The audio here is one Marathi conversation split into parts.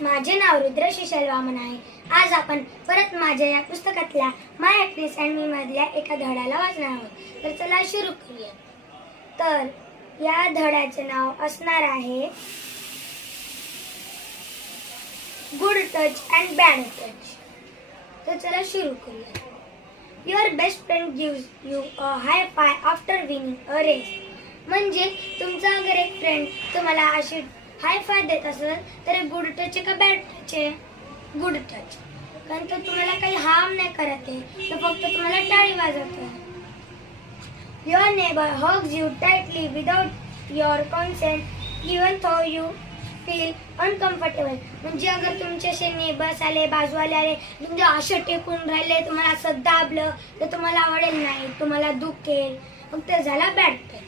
माझे नाव रुद्र शिशल वामन आहे. आज आपण परत माझ्या या पुस्तकातल्या माय हॅपीनेस अँड मी मधल्या एका धड्याला वाचणार आहोत. तर चला सुरू करूया. तर या धड्याचे नाव असणार आहे good touch and bad touch. तर चला सुरू करूया. Your best friend gives you a high five after winning a race. म्हणजे तुमचा अगर एक फ्रेंड तुम्हाला अशी हाय फाय देत असेल तर गुड टच आहे का बॅड टच आहे? Good touch. कारण तो तुम्हाला काही हार्म नाही करत आहे, तो फक्त तुम्हाला टाळी वाजवतो. Your neighbour hugs you tightly without your consent even though you feel uncomfortable. म्हणजे अगर तुमचे असे नेबर्स आले, बाजूवाले आले, तुमचे असे टेकून राहिले, तुम्हाला असं दाबलं तर तुम्हाला आवडेल नाही, तुम्हाला दुखेल, मग ते झाला bad touch.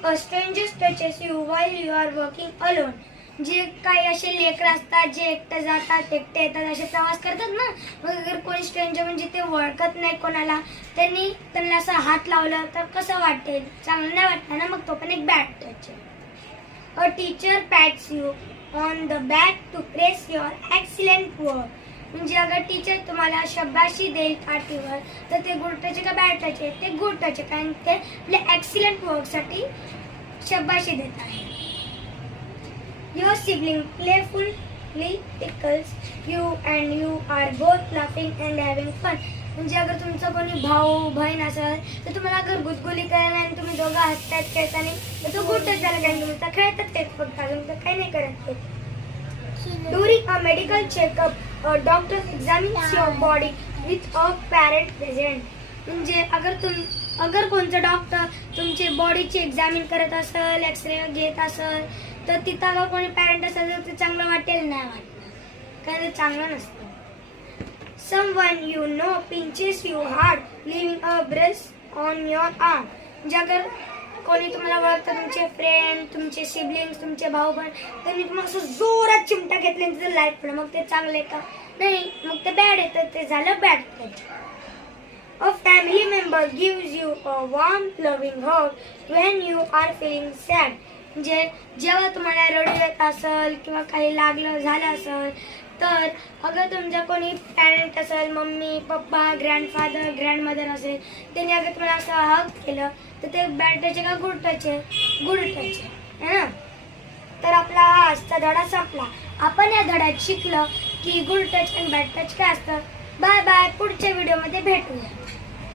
A stranger touches you while you are walking alone. जे काही असे लेकर असतात जे एकटे जातात एकटे येतात असे प्रवास करतात ना, मग अगर कोणी स्ट्रेंजर म्हणजे ते ओळखत नाही कोणाला, त्यांना असं हात लावलं तर कसं वाटेल? चांगलं नाही वाटणार ना, मग तो पण एक बॅड टच आहे. A teacher pats you on the back to praise your excellent work. म्हणजे अगर टीचर तुम्हाला शाबाशी देईल पाठीवर तर ते गुड टच का बॅड टच आहे? ते गुड टच आहे, कारण ते आपल्या एक्सिलेंट वर्कसाठी शाबाशी देत आहे. Your sibling playfully tickles you and you are both laughing and having fun. म्हणजे अगर तुमचा कोणी भाऊ बहीण असेल तर तुम्हाला अगर गुदगुली करायला आणि तुम्ही दोघं हसतात खेळताना तर तो गुड टच झाला, कारण तुम्ही तर खेळतात ते फक्त, अजून तर काही नाही करत ते. During a medical checkup, a doctor examines your body with a parent present. म्हणजे अगर कोणता डॉक्टर तुमचे बॉडीची एक्झामिन करत असेल, एक्सरे घेत असेल, तर तिथं अगर कोणी पॅरेंट असेल तर ते चांगलं वाटेल नाही वाटणार, कारण ते चांगलं नसतं. Someone you know pinches you hard, leaving a bruise on your arm. म्हणजे अगर कोणी तुम्हाला ओळखतं, तुमचे फ्रेंड, तुमचे सिबलिंग्स, तुमचे भाऊ बहीण, त्यांनी तुम्हाला असं जोरात चिमटा घेतला आणि तिथं लाईट पडलं, मग ते चांगलं आहे का? नाही, मग ते बॅड आहे, तर ते झालं bad touch. A family member gives you a warm loving hug when you are feeling sad. म्हणजे जेव्हा तुम्हाला रडू येत असेल किंवा काही लागलं झालं असेल तर अगर तुमचा कोणी पॅरेंट असेल, मम्मी पप्पा, ग्रँडफादर ग्रँडमदर असेल, त्यांनी अगर तुम्हाला असं हग केलं तर ते बॅड टच आहे का गुड टच आहे? गुड टच आहे ना. तर आपला हा आजचा धडा संपला. आपण या धड्यात शिकलो की गुड टच आणि बॅड टच काय असतं. बाय बाय, पुढच्या व्हिडिओमध्ये भेटूया.